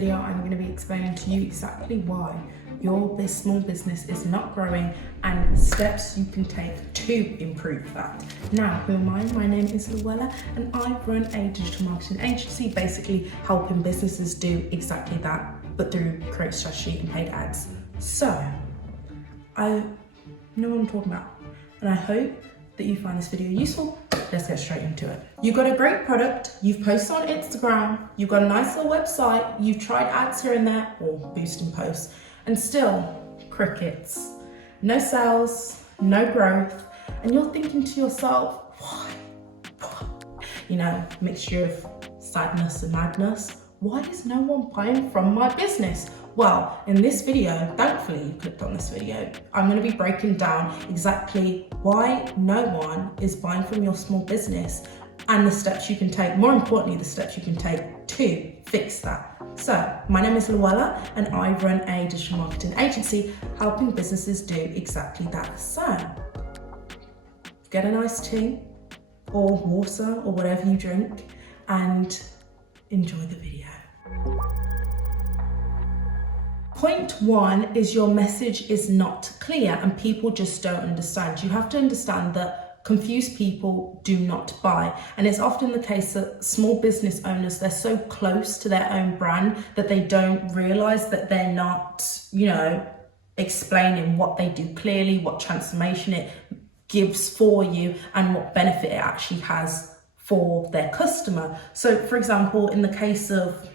video, I'm going to be explaining to you exactly why your small business is not growing and steps you can take to improve that. Now, who am I? My name is Luella and I run a digital marketing agency, basically helping businesses do exactly that, but through create strategy and paid ads. So, I know what I'm talking about, and I hope that you find this video useful. Let's get straight into it. You've got a great product, you've posted on Instagram, you've got a nice little website, you've tried ads here and there, or boosting posts, and still crickets. No sales, no growth, and you're thinking to yourself, why? You know, mixture of sadness and madness. Why is no one buying from my business? Well, in this video, thankfully you clicked on this video, I'm going to be breaking down exactly why no one is buying from your small business and the steps you can take, more importantly, the steps you can take to fix that. So, my name is Luella and I run a digital marketing agency helping businesses do exactly that. So, get a nice tea or water or whatever you drink and enjoy the video. Point one is your message is not clear and people just don't understand. You have to understand that confused people do not buy. And it's often the case that small business owners, they're so close to their own brand that they don't realize that they're not, explaining what they do clearly, what transformation it gives for you and what benefit it actually has for their customer. So for example, in the case of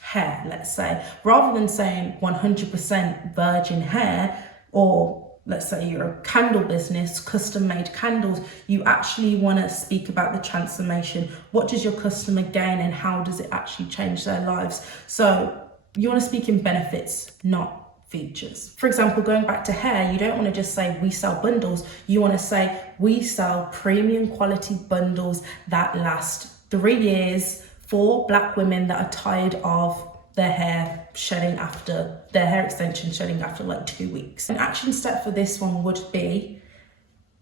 hair, let's say, rather than saying 100% virgin hair, or let's say you're a candle business, custom made candles, you actually want to speak about the transformation. What does your customer gain and how does it actually change their lives? So you want to speak in benefits, not features. For example, going back to hair, you don't want to just say we sell bundles. You want to say we sell premium quality bundles that last 3 years for Black women that are tired of their hair shedding after, their hair extension shedding after like 2 weeks. An action step for this one would be,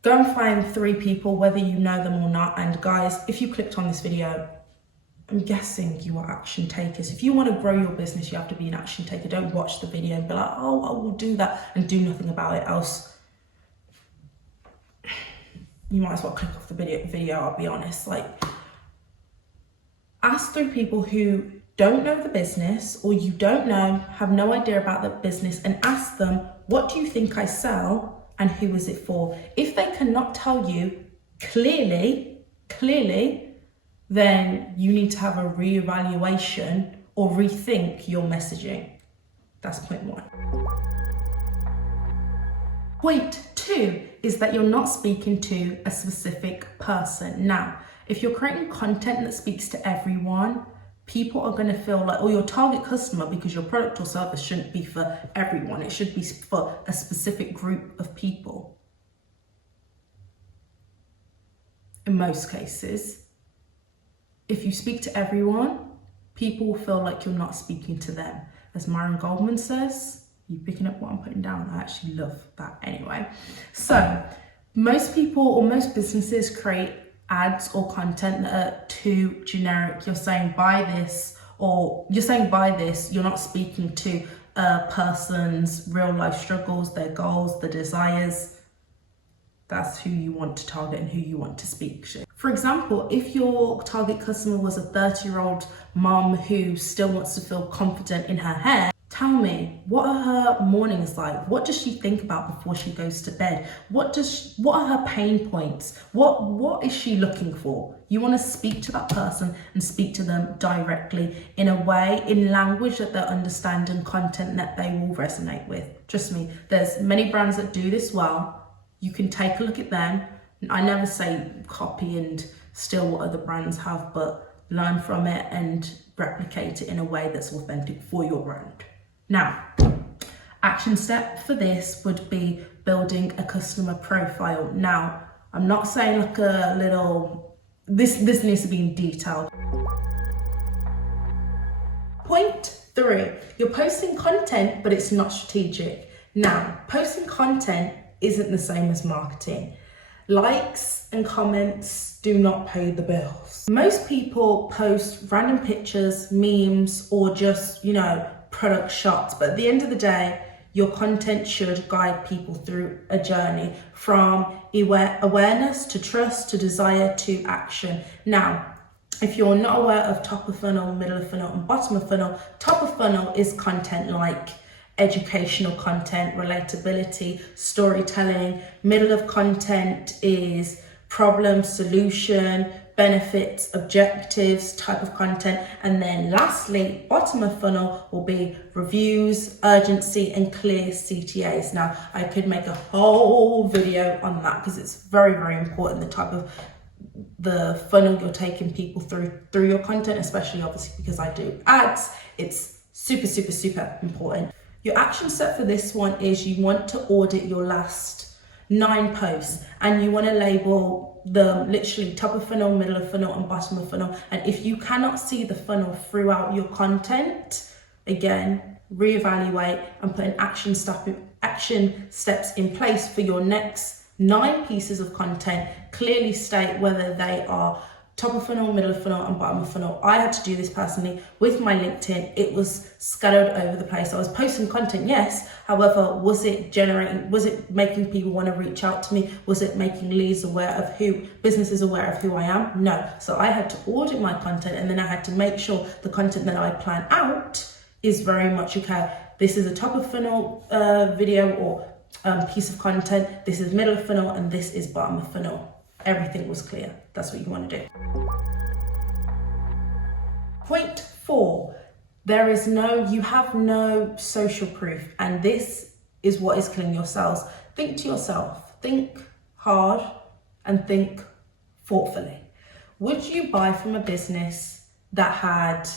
go and find 3 people, whether you know them or not. And guys, if you clicked on this video, I'm guessing you are action takers. If you want to grow your business, you have to be an action taker. Don't watch the video and be like, oh, I will do that and do nothing about it, else you might as well click off the video, I'll be honest. Like, ask 3 people who don't know the business or you don't know, have no idea about the business, and ask them, what do you think I sell and who is it for? If they cannot tell you clearly, then you need to have a reevaluation or rethink your messaging. That's point 1. Point 2 is that you're not speaking to a specific person. Now, if you're creating content that speaks to everyone, people are going to feel like, or your target customer, because your product or service shouldn't be for everyone. It should be for a specific group of people. In most cases, if you speak to everyone, people will feel like you're not speaking to them. As Myron Goldman says, you picking up what I'm putting down? I actually love that anyway. So most people or most businesses create ads or content that are too generic. You're saying buy this, or you're saying buy this. You're not speaking to a person's real life struggles, their goals, their desires. That's who you want to target and who you want to speak to. For example, if your target customer was a 30-year-old mom who still wants to feel confident in her hair, tell me, what are her mornings like? What does she think about before she goes to bed? What are her pain points? What is she looking for? You want to speak to that person and speak to them directly in a way, in language that they'll understand and content that they will resonate with. Trust me, there's many brands that do this well. You can take a look at them. I never say copy and steal what other brands have, but learn from it and replicate it in a way that's authentic for your brand. Now, action step for this would be building a customer profile. Now, I'm not saying like a little, this needs to be in detail. Point 3, you're posting content, but it's not strategic. Now, posting content isn't the same as marketing. Likes and comments do not pay the bills. Most people post random pictures, memes, or just, product shots. But at the end of the day, your content should guide people through a journey from awareness to trust to desire to action. Now, if you're not aware of top of funnel, middle of funnel, and bottom of funnel, top of funnel is content like educational content, relatability, storytelling. Middle of content is problem, solution, benefits, objectives type of content. And then lastly, bottom of funnel will be reviews, urgency, and clear CTAs. Now, I could make a whole video on that because it's very, very important, the type of the funnel you're taking people through your content, especially obviously because I do ads. It's super, super, super important. Your action step for this one is you want to audit your last 9 posts, and you want to label them literally top of funnel, middle of funnel, and bottom of funnel. And if you cannot see the funnel throughout your content, again, reevaluate and put an action steps in place for your next 9 pieces of content. Clearly state whether they are top of funnel, middle of funnel, and bottom of funnel. I had to do this personally with my LinkedIn. It was scattered over the place. I was posting content, yes. However, was it making people want to reach out to me? Was it making leads aware of businesses aware of who I am? No. So I had to audit my content, and then I had to make sure the content that I plan out is very much okay. This is a top of funnel video or piece of content. This is middle of funnel, and this is bottom of funnel. Everything was clear. That's what you want to do. Point 4, you have no social proof, and this is what is killing your sales. Think to yourself, think hard and think thoughtfully. Would you buy from a business that had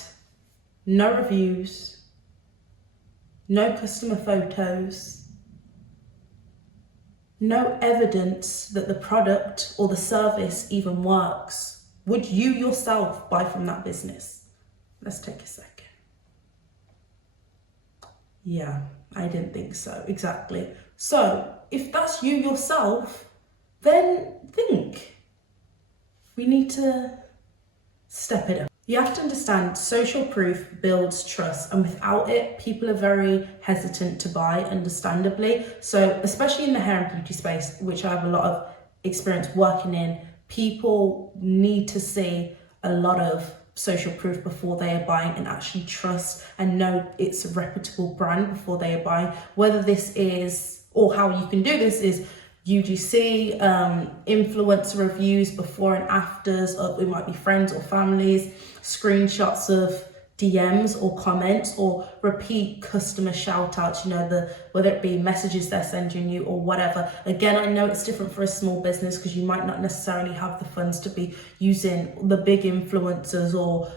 no reviews, no customer photos, no evidence that the product or the service even works? Would you yourself buy from that business? Let's take a second. Yeah, I didn't think so. Exactly. So if that's you yourself, then think. We need to step it up. You have to understand social proof builds trust, and without it, people are very hesitant to buy, understandably. So especially in the hair and beauty space, which I have a lot of experience working in, people need to see a lot of social proof before they are buying and actually trust and know it's a reputable brand before they are buying. Whether this is, or how you can do this is UGC, influencer reviews, before and afters of, it might be friends or families, screenshots of DMs or comments, or repeat customer shout outs, whether it be messages they're sending you or whatever. Again, I know it's different for a small business because you might not necessarily have the funds to be using the big influencers or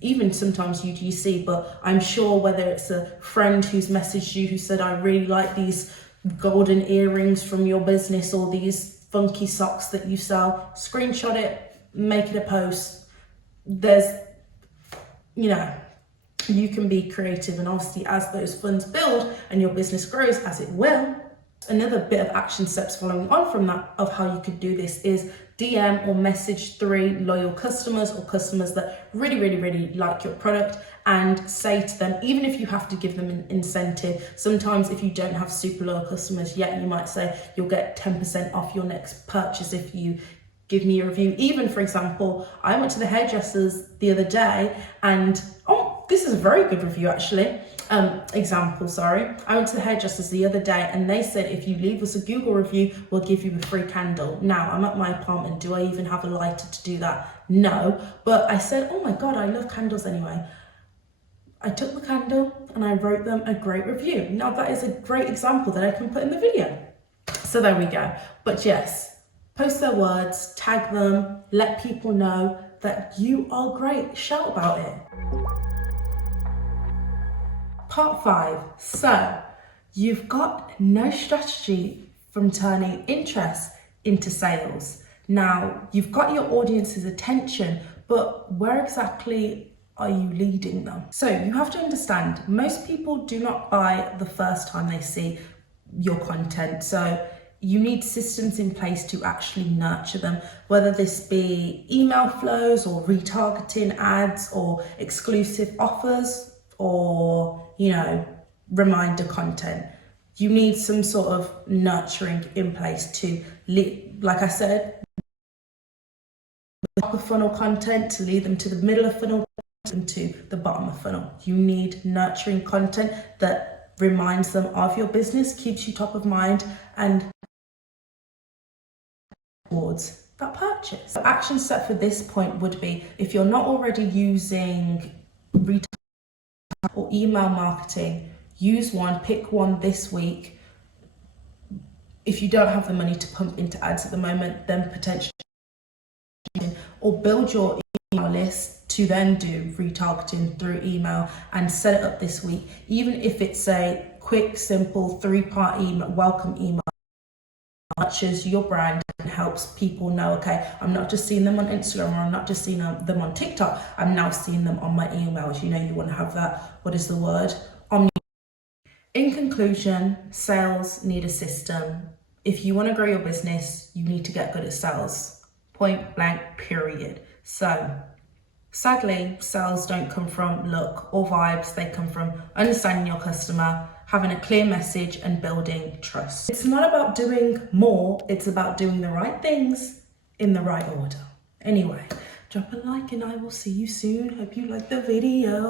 even sometimes UGC, but I'm sure whether it's a friend who's messaged you who said, I really like these golden earrings from your business or these funky socks that you sell, screenshot it, make it a post. You can be creative, and obviously as those funds build and your business grows, as it will, another bit of action steps following on from that of how you could do this is DM or message 3 loyal customers or customers that really, really, really like your product, and say to them, even if you have to give them an incentive, sometimes if you don't have super loyal customers yet, you might say you'll get 10% off your next purchase if you give me a review. Even, for example, I went to the hairdressers the other day, and this is a very good review actually. I went to the hairdressers the other day, and they said if you leave us a Google review, we'll give you a free candle. Now, I'm at my apartment. Do I even have a lighter to do that? No. But I said, oh my God, I love candles anyway. I took the candle and I wrote them a great review. Now, that is a great example that I can put in the video. So there we go. But yes, post their words, tag them, let people know that you are great. Shout about it. Part 5. So you've got no strategy from turning interest into sales. Now, you've got your audience's attention, but where exactly are you leading them? So you have to understand, most people do not buy the first time they see your content. So you need systems in place to actually nurture them, whether this be email flows or retargeting ads or exclusive offers or, you know, reminder content. You need some sort of nurturing in place to, like I said, upper funnel content to lead them to the middle of funnel and to the bottom of funnel. You need nurturing content that reminds them of your business, keeps you top of mind, and towards that purchase. The action step for this point would be, if you're not already using retail or email marketing, use one, pick one this week. If you don't have the money to pump into ads at the moment, then potentially, or build your email list to then do retargeting through email and set it up this week. Even if it's a quick, simple 3-part email, welcome email, nurtures your brand and helps people know, okay, I'm not just seeing them on Instagram, or I'm not just seeing them on TikTok, I'm now seeing them on my emails. You know, you want to have that, what is the word? In conclusion, sales need a system. If you want to grow your business, you need to get good at sales. Point blank, period. So, sadly, sales don't come from look or vibes. They come from understanding your customer, having a clear message, and building trust. It's not about doing more, it's about doing the right things in the right order. Anyway, drop a like and I will see you soon. Hope you like the video.